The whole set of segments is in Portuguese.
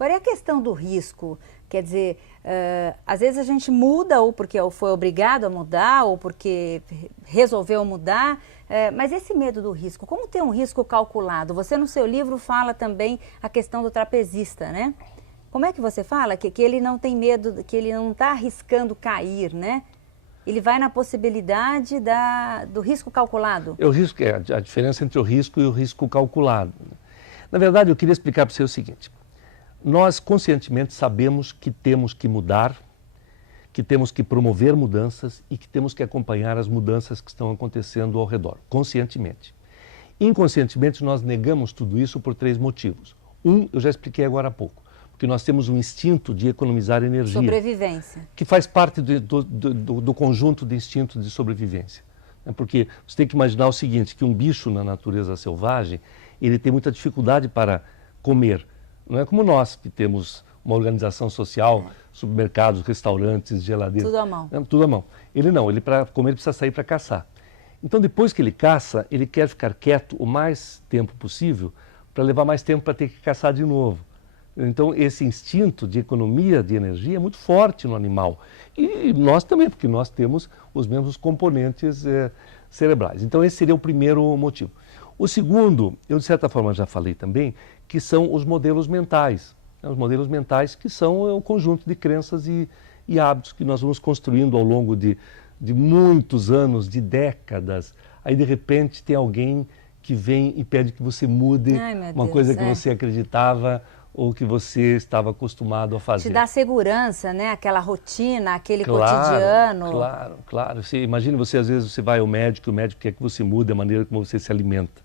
Agora, e a questão do risco? Quer dizer, às vezes a gente muda ou porque foi obrigado a mudar ou porque resolveu mudar, mas esse medo do risco, como ter um risco calculado? Você no seu livro fala também a questão do trapezista, né? Como é que você fala? Que ele não tem medo, que ele não está arriscando cair, né? Ele vai na possibilidade do risco calculado. O risco é a diferença entre o risco e o risco calculado. Na verdade, eu queria explicar para você o seguinte. Nós conscientemente sabemos que temos que mudar, que temos que promover mudanças e que temos que acompanhar as mudanças que estão acontecendo ao redor, conscientemente. Inconscientemente, nós negamos tudo isso por 3 motivos. Eu já expliquei agora há pouco. Porque nós temos um instinto de economizar energia. Sobrevivência. Que faz parte do conjunto de instintos de sobrevivência. Porque você tem que imaginar o seguinte, que um bicho na natureza selvagem, ele tem muita dificuldade para comer. Não é como nós, que temos uma organização social, supermercados, restaurantes, geladeiras. Tudo à mão. Tudo à mão. Ele não, ele para comer precisa sair para caçar. Então depois que ele caça, ele quer ficar quieto o mais tempo possível para levar mais tempo para ter que caçar de novo. Então, esse instinto de economia de energia é muito forte no animal. E nós também, porque nós temos os mesmos componentes cerebrais. Então, esse seria o primeiro motivo. O segundo, eu de certa forma já falei também, que são os modelos mentais. Os modelos mentais que são o conjunto de crenças e hábitos que nós vamos construindo ao longo de muitos anos, de décadas. Aí, de repente, tem alguém que vem e pede que você mude uma coisa que você acreditava ou que você estava acostumado a fazer. Te dá segurança, né? Aquela rotina, aquele cotidiano. Claro. Imagine você, às vezes, você vai ao médico, o médico quer que você mude a maneira como você se alimenta.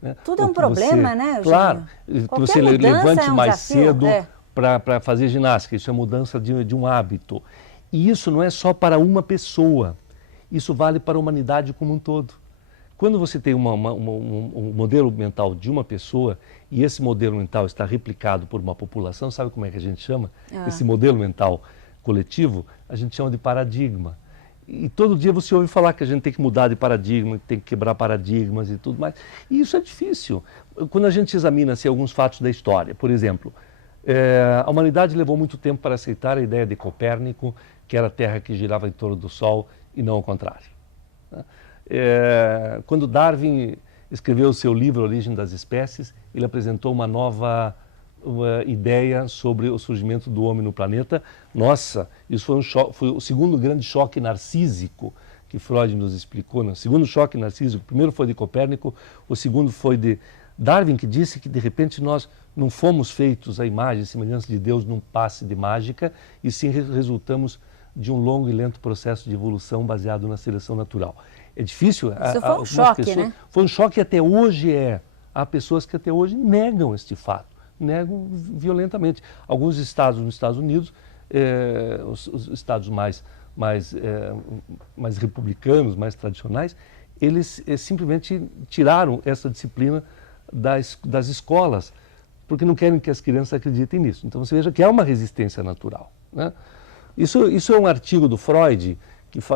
Né? Tudo é um problema, né, Eugênio? Claro, que você levante mais cedo desafio, para fazer ginástica. Isso é mudança de um hábito. E isso não é só para uma pessoa. Isso vale para a humanidade como um todo. Quando você tem um modelo mental de uma pessoa e esse modelo mental está replicado por uma população, sabe como é que a gente chama? Esse modelo mental coletivo, a gente chama de paradigma. E todo dia você ouve falar que a gente tem que mudar de paradigma, que tem que quebrar paradigmas e tudo mais. E isso é difícil. Quando a gente examina alguns fatos da história, por exemplo, a humanidade levou muito tempo para aceitar a ideia de Copérnico, que era a Terra que girava em torno do Sol e não ao contrário. Quando Darwin escreveu o seu livro Origem das Espécies, ele apresentou uma nova ideia sobre o surgimento do homem no planeta. Nossa, isso foi o segundo grande choque narcísico que Freud nos explicou. Né? O segundo choque narcísico, o primeiro foi de Copérnico, o segundo foi de Darwin, que disse que de repente nós não fomos feitos à imagem e semelhança de Deus num passe de mágica, e sim resultamos de um longo e lento processo de evolução baseado na seleção natural. É difícil. Isso foi um choque, né? Foi um choque e até hoje é. Há pessoas que até hoje negam este fato, negam violentamente. Alguns estados nos Estados Unidos, os estados mais republicanos, mais tradicionais, eles simplesmente tiraram essa disciplina das escolas, porque não querem que as crianças acreditem nisso. Então você veja que há uma resistência natural, né? Isso é um artigo do Freud,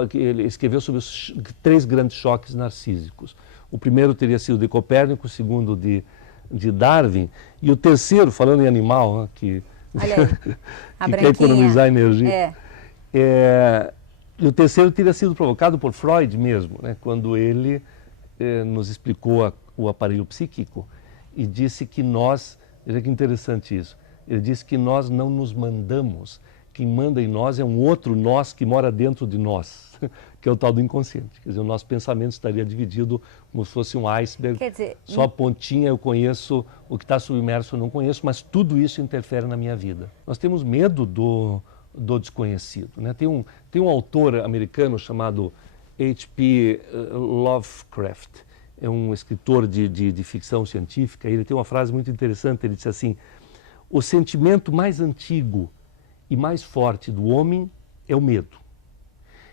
que ele escreveu sobre os 3 grandes choques narcísicos. O primeiro teria sido de Copérnico, o segundo de Darwin, e o terceiro, falando em animal, né, que quer economizar energia. E o terceiro teria sido provocado por Freud mesmo, né, quando ele nos explicou o aparelho psíquico e disse que nós, veja que interessante isso, ele disse que nós não nos mandamos. Quem manda em nós é um outro nós que mora dentro de nós, que é o tal do inconsciente. Quer dizer, o nosso pensamento estaria dividido como se fosse um iceberg. Quer dizer, só a pontinha eu conheço, o que está submerso eu não conheço, mas tudo isso interfere na minha vida. Nós temos medo do desconhecido, né? Tem um autor americano chamado H.P. Lovecraft, é um escritor de ficção científica, e ele tem uma frase muito interessante, ele disse assim: o sentimento mais antigo e mais forte do homem é o medo.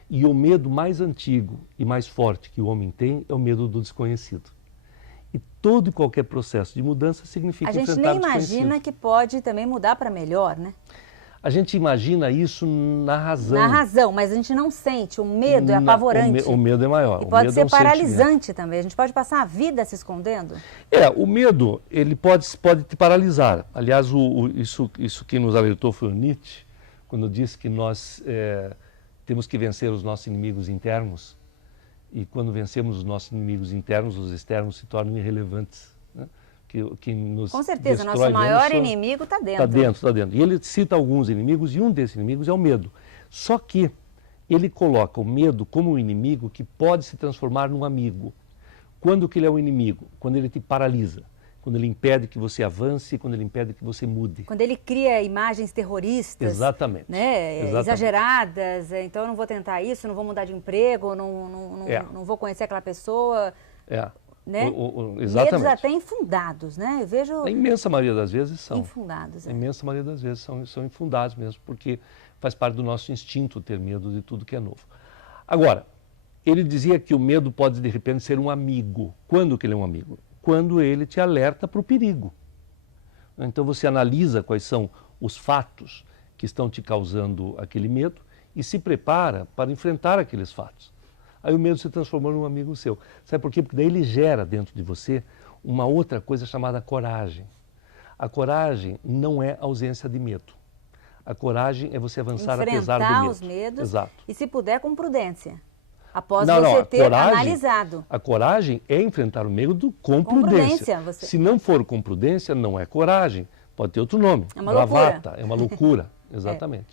E o medo mais antigo e mais forte que o homem tem é o medo do desconhecido. E todo e qualquer processo de mudança significa enfrentar o desconhecido. A gente nem imagina que pode também mudar para melhor, né? A gente imagina isso na razão. Na razão, mas a gente não sente. O medo é apavorante. O medo é maior. E pode ser um paralisante também. A gente pode passar a vida se escondendo. O medo, ele pode te paralisar. Aliás, isso que nos alertou foi o Nietzsche, quando disse que nós temos que vencer os nossos inimigos internos. E quando vencemos os nossos inimigos internos, os externos se tornam irrelevantes. Né? Que nos Com certeza, destrói nosso maior mesmo, inimigo está dentro. Está dentro, está dentro. E ele cita alguns inimigos, e um desses inimigos é o medo. Só que ele coloca o medo como um inimigo que pode se transformar num amigo. Quando que ele é um inimigo? Quando ele te paralisa. Quando ele impede que você avance, quando ele impede que você mude. Quando ele cria imagens terroristas. Exatamente. Né, Exatamente. Exageradas. Então eu não vou tentar isso, não vou mudar de emprego, não vou conhecer aquela pessoa. Né? Exatamente. Medos até infundados, né? Eu vejo... A imensa maioria das vezes são. Infundados. A imensa maioria das vezes são infundados mesmo, porque faz parte do nosso instinto ter medo de tudo que é novo. Agora, ele dizia que o medo pode, de repente, ser um amigo. Quando que ele é um amigo? Quando ele te alerta para o perigo. Então você analisa quais são os fatos que estão te causando aquele medo e se prepara para enfrentar aqueles fatos. Aí o medo se transformou num amigo seu. Sabe por quê? Porque daí ele gera dentro de você uma outra coisa chamada coragem. A coragem não é ausência de medo. A coragem é você avançar apesar do medo. Enfrentar os medos. Exato. E, se puder, com prudência. Após você ter analisado. A coragem é enfrentar o medo com prudência. Se não for com prudência, não é coragem. Pode ter outro nome. É uma bravata, loucura. É uma loucura. Exatamente.